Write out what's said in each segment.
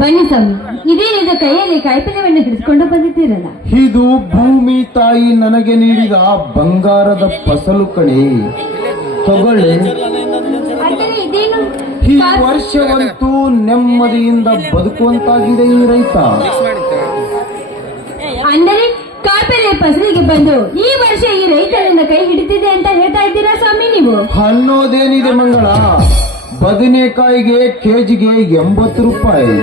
ಬನ್ನಿ ಸ್ವಾಮಿ. ಇದೇನಿದೆ ಕೈಯಲ್ಲಿ ಕಾಯಿಪಲ್ಯವನ್ನು ಹಿಡಿದುಕೊಂಡು ಬಂದಿದ್ದೀರಲ್ಲ? ಇದು ಭೂಮಿ ತಾಯಿ ನನಗೆ ನೀಡಿದ ಬಂಗಾರದ ಫಸಲು ಕಣೆ. ತಗೊಳ್ಳಿ. ಆದರೆ ಇದೇನು? ಈ ವರ್ಷವಂತೂ ನೆಮ್ಮದಿಯಿಂದ ಬದುಕುವಂತಾಗಿದೆ ಈ ರೈತ. ಅಂದರೆ ಕಾಯಿಪಲ್ಯ ಫಸಲಿಗೆ ಬಂದು ಈ ವರ್ಷ ಈ ರೈತರನ್ನ ಕೈ ಹಿಡಿದಿದೆ ಅಂತ ಹೇಳ್ತಾ ಇದ್ದೀರಾ ಸ್ವಾಮಿ ನೀವು? ಅನ್ನೋದೇನಿದೆ ಮಂಗಳ? ಬದನೆಕಾಯಿಗೆ ಕೆಜಿಗೆ ಎಂಬತ್ತು ರೂಪಾಯಿ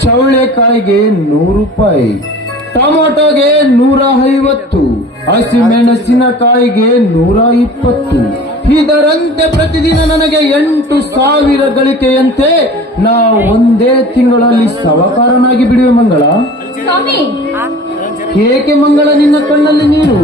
ಚೌಳೆಕಾಯಿಗೆ ನೂರು ರೂಪಾಯಿ ಟೊಮೊಟೊಗೆ ನೂರ ಐವತ್ತು ಹಸಿಮೆಣಸಿನಕಾಯಿಗೆ ನೂರ ಇಪ್ಪತ್ತು. ಇದರಂತೆ ಪ್ರತಿದಿನ ನನಗೆ ಎಂಟು ಸಾವಿರ ಗಳಿಕೆಯಂತೆ ನಾ ಒಂದೇ ತಿಂಗಳಲ್ಲಿ ಸವಕಾರನಾಗಿ ಬಿಡುವೆ ಮಂಗಳ. ಏಕೆ ಮಂಗಳ ನಿನ್ನ ಕಣ್ಣಲ್ಲಿ ನೀರು?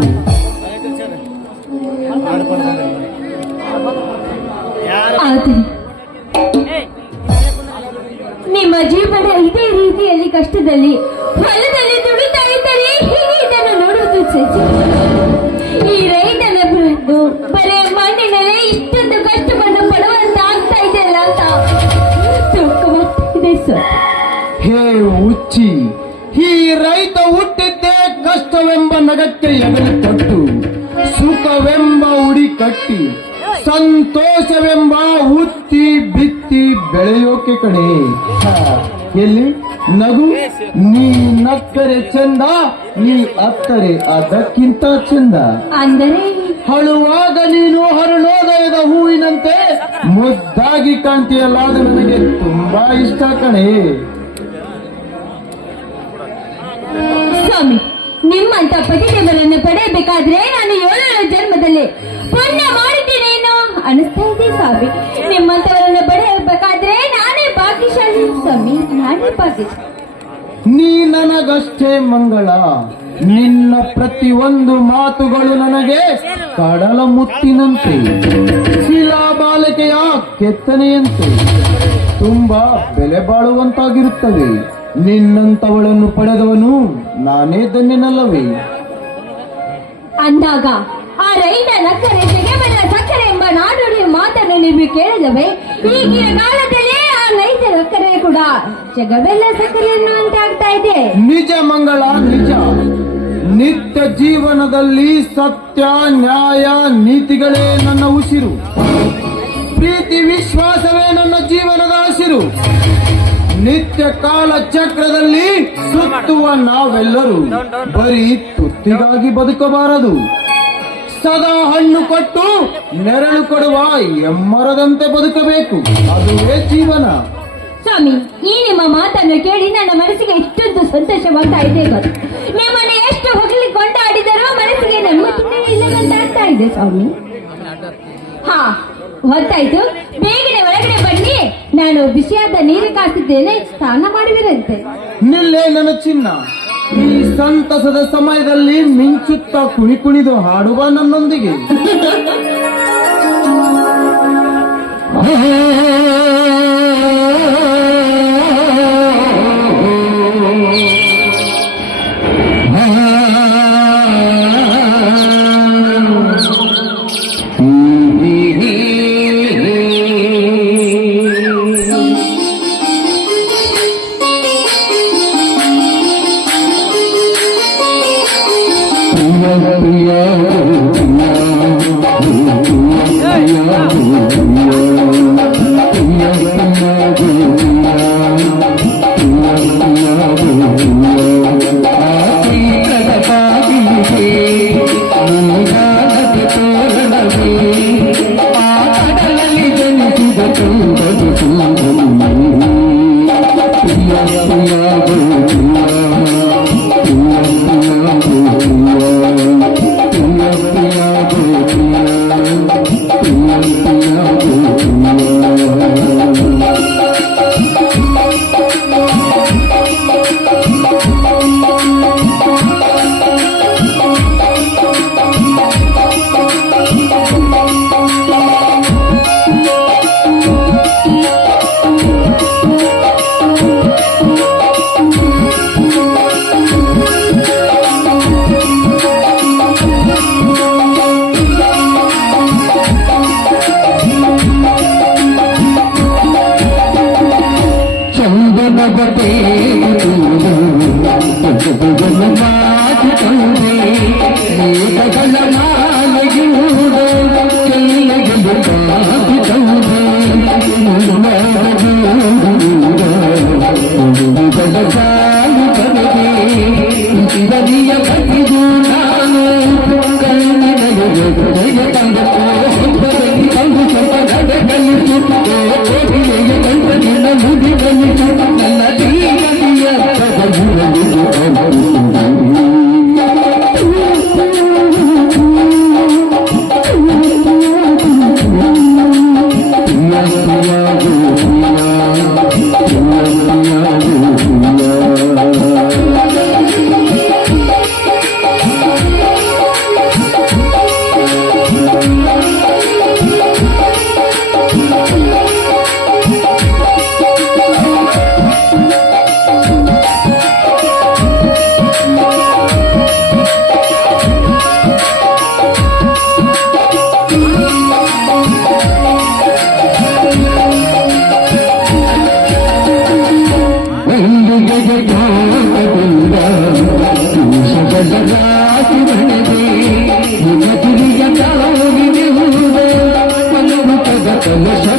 ಹೇ ಉಚ್ಚಿ ಈ ರೈತ ಹುಟ್ಟಿದ್ದೇ ಕಷ್ಟವೆಂಬ ನಗಕ್ಕೆ ಎಗಲು ಕೊಟ್ಟು ಸುಖವೆಂಬ ಉಡಿ ಕಟ್ಟಿ ಸಂತೋಷವೆಂಬ ಉತ್ತಿ ಬಿತ್ತಿ ಬೆಳೆಯೋಕೆ ಕಡೆ ಎಲ್ಲಿ? ನಗು ನೀ ನಕ್ಕರೆ ಚಂದ ನೀ ಅತ್ತರೆ ಅದಕ್ಕಿಂತ ಚಂದ. ಅಂದರೆ? ಹಳುವಾದ ನೀನು ಹರಳೋದಯದ ಹೂವಿನಂತೆ ಮುದ್ದಾಗಿ ಕಾಣ್ತೀಯಲ್ಲ ಅದು ನನಗೆ ತುಂಬಾ ಇಷ್ಟ ಕಣೆ. ಸ್ವಾಮಿ, ನಿಮ್ಮಂತ ಪತಿದೇವರನ್ನು ಪಡೆಯಬೇಕಾದ್ರೆ ನಾನು ಏಳು ಜನ್ಮದಲ್ಲಿ ಪುಣ್ಯ ಮಾಡಿದ್ದೇನೇನೋ ಅನಿಸ್ತಾ ಇದೆ ಸ್ವಾಮಿ. ನಿಮ್ಮಂತವರನ್ನು ಪಡೆಯಬೇಕಾದ್ರೆ ನಾನೇ ಭಾಗ್ಯಶಾಲಿ ಸ್ವಾಮಿ, ನಾನೇ ಭಾಗ್ಯಶಾಲಿ. ನೀ ನನಗಷ್ಟೇ ಮಂಗಳ, ನಿನ್ನ ಪ್ರತಿಯೊಂದು ಮಾತುಗಳು ನನಗೆ ಕಡಲ ಮುತ್ತಿನಂತೆ, ಶಿಲಾ ಬಾಲಕೆಯ ಕೆತ್ತನೆಯಂತೆ, ತುಂಬಾ ಬೆಲೆ ಬಾಳುವಂತಾಗಿರುತ್ತವೆ. ನಿನ್ನಂತವಳನ್ನು ಪಡೆದವನು ನಾನೇ ಧನ್ಯನಲ್ಲವೇ? ಅಂದಾಗ ಆ ರೈತ ನಕ್ಕರೆ ಸಕ್ಕರೆ ಎಂಬ ನಾಡುಡಿಯ ಮಾತನ್ನು ನೀವು ಕೇಳಿದವೆ? ಈಗಿನ ಕಾಲದಲ್ಲಿ ಆ ರೈತ ನಕ್ಕರೆ ಕೂಡ ಜಗವೆಲ್ಲ ಸಕ್ಕರೆಯನ್ನು ಅಂತ ಆಗ್ತಾ ಇದೆ. ನಿಜ ಮಂಗಳ ನಿಜ. ನಿತ್ಯ ಜೀವನದಲ್ಲಿ ಸತ್ಯ ನ್ಯಾಯ ನೀತಿಗಳೇ ನನ್ನ ಉಸಿರು. ಪ್ರೀತಿ ವಿಶ್ವಾಸವೇ ನನ್ನ ಜೀವನದ ಹಸಿರು. ನಿತ್ಯ ಕಾಲ ಚಕ್ರದಲ್ಲಿ ಸುತ್ತುವ ನಾವೆಲ್ಲರೂ ಬರೀ ತುತ್ತಿಗಾಗಿ ಬದುಕಬಾರದು. ಸದಾ ಹಣ್ಣು ಕೊಟ್ಟು ನೆರಳು ಕೊಡುವ ಎಮ್ಮರದಂತೆ ಬದುಕಬೇಕು. ಅದುವೇ ಜೀವನ. ಸ್ವಾಮಿ ಈ ನಿಮ್ಮ ಮಾತನ್ನು ಕೇಳಿ ನನ್ನ ಮನಸ್ಸಿಗೆ ಇಷ್ಟೊಂದು ಸಂತೋಷವಾಗ್ತಾ ಇದೆ ನಿಮ್ಮನ್ನು ಎಷ್ಟು ಹೊಗಲಿ ಕೊಂಡಾಡಿದರೂ ಮನಸ್ಸಿಗೆ ಇಲ್ಲದಂತ ಆಗ್ತಾ ಇದೆ ಸ್ವಾಮಿ. ಹಾ ಗೊತ್ತಾಯ್ತು. ಬೇಗನೆ ಒಳಗಡೆ ಬನ್ನಿ. ನಾನು ಬಿಸಿಯಾದ ನೀರು ಕಾಸಿದ್ದೇನೆ ಸ್ನಾನ ಮಾಡುವಿರಂತೆ. ನಿಲ್ಲೇ ನನ್ನ ಚಿನ್ನ. ಈ ಸಂತಸದ ಸಮಯದಲ್ಲಿ ಮಿಂಚುತ್ತಾ ಕುಣಿ ಕುಣಿದು ಹಾಡುವ ನನ್ನೊಂದಿಗೆ. ಚಂದನ ಬಟ್ಟೆ Come on.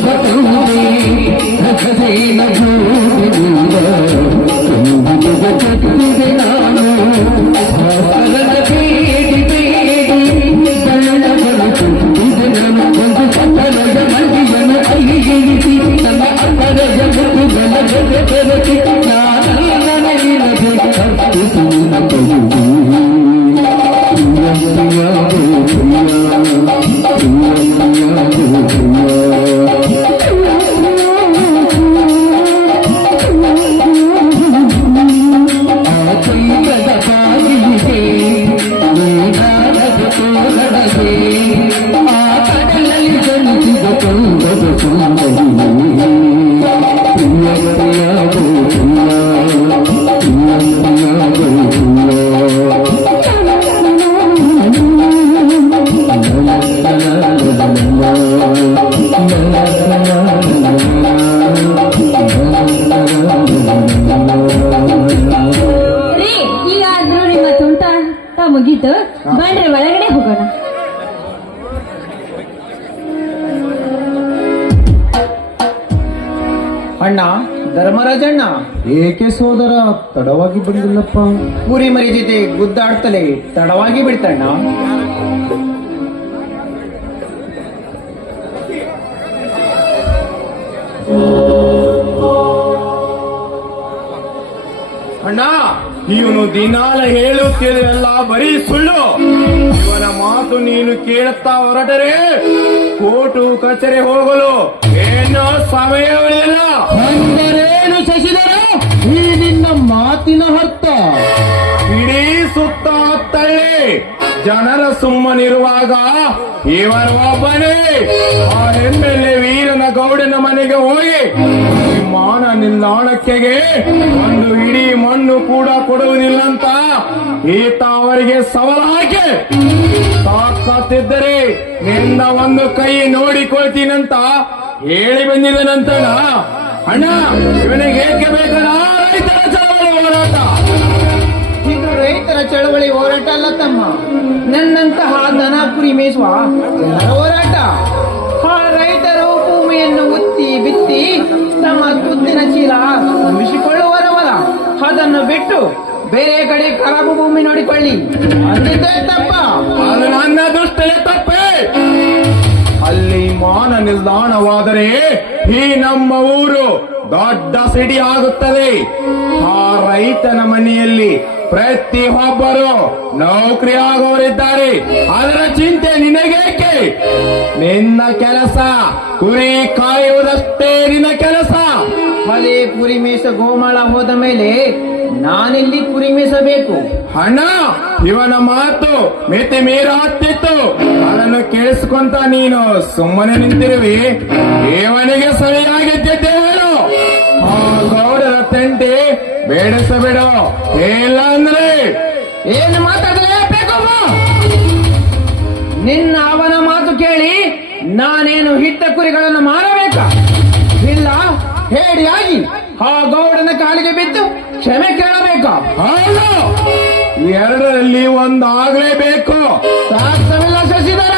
ಬನ್ರಿ ಒಳಗಡೆ ಹೋಗೋಣ. ಅಣ್ಣ ಧರ್ಮರಾಜಣ್ಣ ಏಕೆ ಸೋದರ ತಡವಾಗಿ ಬಂದಿಲ್ಲಪ್ಪ? ಕುರಿ ಮರಿ ಜೊತೆ ಗುದ್ದಾಡ್ತಲೇ ತಡವಾಗಿ ಬಿಡ್ತಣ್ಣ. ಇವನು ದಿನಾಲ ಹೇಳುತ್ತಿರಲ್ಲ ಬರೀ ಸುಳ್ಳು. ಇವನ ಮಾತು ನೀನು ಕೇಳುತ್ತಾ ಹೊರಟರೆ ಕೋಟು ಕಚೇರಿ ಹೋಗಲು ಏನೋ ಸಮಯವಿಲ್ಲ. ಅಂದರೇನು ಶಶಿಧರ? ಈ ನಿನ್ನ ಮಾತಿನ ಅರ್ಥ. ಇಡೀ ಸುತ್ತ ಹತ್ತಲ್ಲಿ ಜನರ ಸುಮ್ಮನಿರುವಾಗ ಇವರು ಒಬ್ಬನೇ. ಆ ಹೆಮ್ಮೆಲೆ ವೀರನ ಗೌಡನ ಮನೆಗೆ ಹೋಗಿ ವಿಮಾನ ನಿಲ್ದಾಣಕ್ಕೆಗೆ ಒಂದು ಇಡೀ ಮಣ್ಣು ಕೂಡ ಕೊಡುವುದಿಲ್ಲ ಅಂತ ಈತ ಅವರಿಗೆ ಸವಾಲು ಹಾಕಿ. ತಾಕತ್ತಿದ್ದರೆ ನಿನ್ನ ಒಂದು ಕೈ ನೋಡಿಕೊಳ್ತೀನಂತ ಹೇಳಿ ಬಂದಿದ್ದನಂತಣ ಅಣ್ಣ, ಇವನಿಗೆ ಏಕೆ ಬೇಕಣ್ಣ ಚಳವಳಿ ಹೋರಾಟ ಅಲ್ಲ ತಮ್ಮ. ನನ್ನಂತಹ ದನ ಕುರಿ ಮೇಸುವ ಹೋರಾಟ. ಆ ರೈತರು ಭೂಮಿಯನ್ನು ಉತ್ತಿ ಬಿತ್ತಿ ತಮ್ಮ ತುತ್ತಿನ ಚೀಲ ತುಂಬಿಸಿಕೊಳ್ಳುವರವರ ಅದನ್ನು ಬಿಟ್ಟು ಬೇರೆ ಕಡೆ ಖರಾಬು ಭೂಮಿ ನೋಡಿಕೊಳ್ಳಿ. ತಪ್ಪ. ತಪ್ಪೇ. ಅಲ್ಲಿ ಮಾನ ನಿಲ್ದಾಣವಾದರೆ ಈ ನಮ್ಮ ಊರು ದೊಡ್ಡ ಸಿಡಿ ಆಗುತ್ತದೆ ಆ ರೈತನ ಮನೆಯಲ್ಲಿ ಪ್ರತಿಯೊಬ್ಬರು ನೌಕರಿ ಆಗೋರಿದ್ದಾರೆ ಅದರ ಚಿಂತೆ ನಿನಗೇಕೆ? ನಿನ್ನ ಕೆಲಸ ಕುರಿ ಕಾಯುವುದಷ್ಟೇ ನಿನ್ನ ಕೆಲಸ. ಅದೇ ಕುರಿ ಮೇಸ ಗೋಮಾಳ ಹೋದ ಮೇಲೆ ನಾನೆಲ್ಲಿ ಕುರಿ ಮೇಸಬೇಕು. ಹಣ ಇವನ ಮಾತು ಮಿತಿ ಮೀರ ಹತ್ತಿತ್ತು. ಅದನ್ನು ಕೇಳಿಸ್ಕೊಂತ ನೀನು ಸುಮ್ಮನೆ ನಿಂತಿರುವಿ. ದೇವನಿಗೆ ಸರಿಯಾಗಿದ್ದಿದ್ದೆ ಹೇಳು ಬೇಡಸ ಬೇಡ ಇಲ್ಲ ಅಂದ್ರೆ ಏನು ಬೇಕಮ್ಮ ನಿನ್ನ ಅವನ ಮಾತು ಕೇಳಿ ನಾನೇನು ಹಿಟ್ಟ ಕುರಿಗಳನ್ನು ಮಾರಬೇಕಾ? ಇಲ್ಲ, ಹೇಡಿಯಾಗಿ ಆ ಗೌಡನ ಕಾಲಿಗೆ ಬಿದ್ದು ಕ್ಷಮೆ ಕೇಳಬೇಕಾ? ಹೌದು, ಎರಡರಲ್ಲಿ ಒಂದಾಗಲೇಬೇಕು. ಸಾಧ್ಯವಿಲ್ಲ ಶಶಿಧರ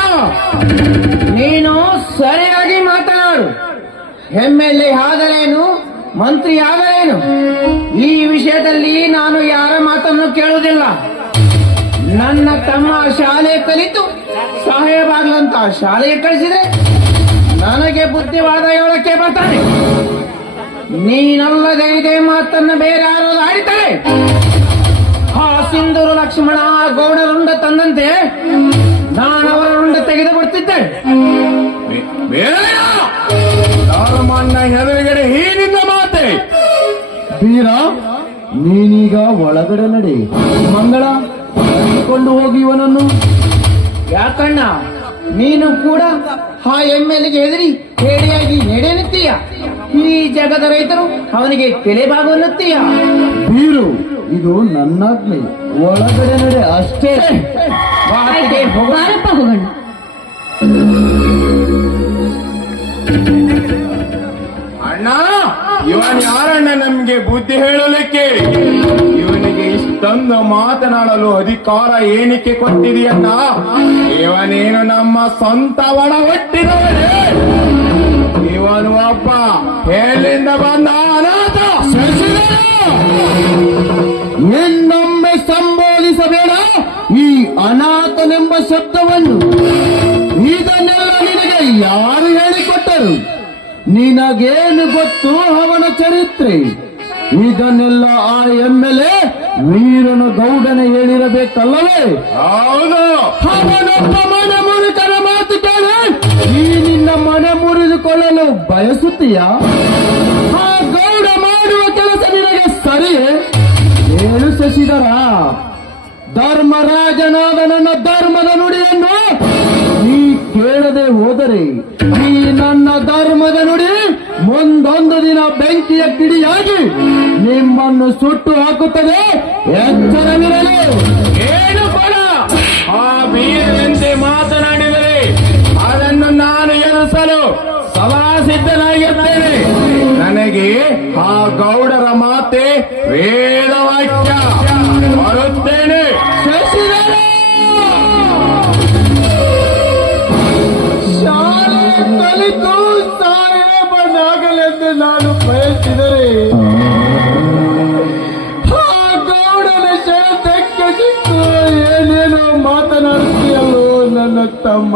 ನೀನು ಸರಿಯಾಗಿ ಮಾತನಾಡು. ಎಂ ಎಲ್ ಆದರೇನು ಮಂತ್ರಿ ಆದರೇನು ಈ ವಿಷಯದಲ್ಲಿ ನಾನು ಯಾರ ಮಾತನ್ನು ಕೇಳುವುದಿಲ್ಲ. ನನ್ನ ತಮ್ಮ ಶಾಲೆ ಕಲಿತು ಸಾಹೇಬಾಗ್ಲಂತ ಶಾಲೆಗೆ ಕಳಿಸಿದ್ರೆ ನನಗೆ ಬುದ್ಧಿವಾದ ಹೇಳಕ್ಕೆ ಬರ್ತಾನೆ. ನೀನಲ್ಲದೆ ಇದೇ ಮಾತನ್ನು ಬೇರೆ ಯಾರು ಆಡಿತಾರೆ ಆ ಸಿಂಧೂರು ಲಕ್ಷ್ಮಣ ಗೌಡರುಂಡ ಗೌಡ ರುಂಡ ತಂದಂತೆ ನಾನು ಅವರ ರುಂಡ ತೆಗೆದು ಬಿಡ್ತಿದ್ದೆ ಬೀರ ನೀನೀಗ ಒಳಗಡೆ ನಡೆ. ಮಂಗಳ ಕೊಂಡು ಹೋಗಿ ಇವನನ್ನು. ಯಾಕಣ್ಣ? ನೀನು ಕೂಡ ಆ ಗೆ ಹೆದರಿ ಹೇಡಿಯಾಗಿ ನೆಡೆನ್ನುತ್ತೀಯ ಈ ಜಗದ ರೈತರು ಅವನಿಗೆ ತಲೆಬಾಗುವನ್ನುತ್ತೀಯ ಬೀರು ಇದು ನನ್ನಾಜ್ಞೆ. ಒಳಗಡೆ ನಡೆ ಅಷ್ಟೇ. ಬಾರಪ್ಪ ಹೋಗೋಣ ಇವನ್ ಯಾರಣ್ಣ ನಮ್ಗೆ ಬುದ್ಧಿ ಹೇಳಲಿಕ್ಕೆ ಇವನಿಗೆ ಇಷ್ಟೊಂದು ಮಾತನಾಡಲು ಅಧಿಕಾರ ಏನಕ್ಕೆ ಕೊಟ್ಟಿದೆಯಣ್ಣ? ಇವನೇನು ನಮ್ಮ ಸ್ವಂತ ಒಳ ಹುಟ್ಟಿದವನೇ? ಇವನು ಅಪ್ಪ ಎಲ್ಲಿಂದ ಬಂದ ಅನಾಥ ನಿನ್ನೊಮ್ಮೆ ಸಂಬೋಧಿಸಬೇಡ ಈ ಅನಾಥನೆಂಬ ಶಬ್ದವನ್ನು. ಇದನ್ನೆಲ್ಲ ನಿನಗೆ ಯಾರು ಹೇಳಿಕೊಟ್ಟರು? ನಿನಗೇನು ಗೊತ್ತು ಅವನ ಚರಿತ್ರೆ? ಇದನ್ನೆಲ್ಲ ಆ ಎಮ್ಮೆಲೆ ವೀರನ ಗೌಡನ ಹೇಳಿರಬೇಕಲ್ಲವೇ? ಹೌದು. ಅವನೊಬ್ಬ ಮನೆ ಮುರಿತನ ಮಾತು ಕೇಳಿ. ಈ ನಿನ್ನ ಮನೆ ಮುರಿದುಕೊಳ್ಳಲು ಬಯಸುತ್ತೀಯಾ? ಆ ಗೌಡ ಮಾಡುವ ಕೆಲಸ ನಿನಗೆ ಸರಿಯೇ? ಹೇಳು ಶಶಿಧರ? ಧರ್ಮರಾಜನಾದ ನನ್ನ ಧರ್ಮದ ನುಡಿಯನ್ನು ನೀ ಕೇಳದೆ ಹೋದರೆ ಈ ನನ್ನ ಧರ್ಮದ ನುಡಿ, ಮುಂದೊಂದು ದಿನ ಬೆಂಕಿಯ ಕಿಡಿಯಾಗಿ ನಿಮ್ಮನ್ನು ಸುಟ್ಟು ಹಾಕುತ್ತದೆ. ಎಚ್ಚರವಿರಲಿ. ಏನು ಕೂಡ ಆ ಬೀರದಂತೆ ಮಾತನಾಡಿದರೆ ಅದನ್ನು ನಾನು ಎನಿಸಲು ಸದಾ ಸಿದ್ಧನಾಗಿರ್ತೇನೆ ನನಗೆ ಆ ಗೌಡರ ಮಾತೆ ವೇದವಾಕ್ಯ ಬರುತ್ತೇನೆ. ನಾನು ಬಯಸಿದರೆ ಆ ಗೌಡನ ಶಬ್ದಕ್ಕೆ ಸಿಕ್ಕು ಏನೇನೋ ಮಾತನಾಡುತ್ತೀಯಲ್ಲೋ ನನ್ನ ತಮ್ಮ.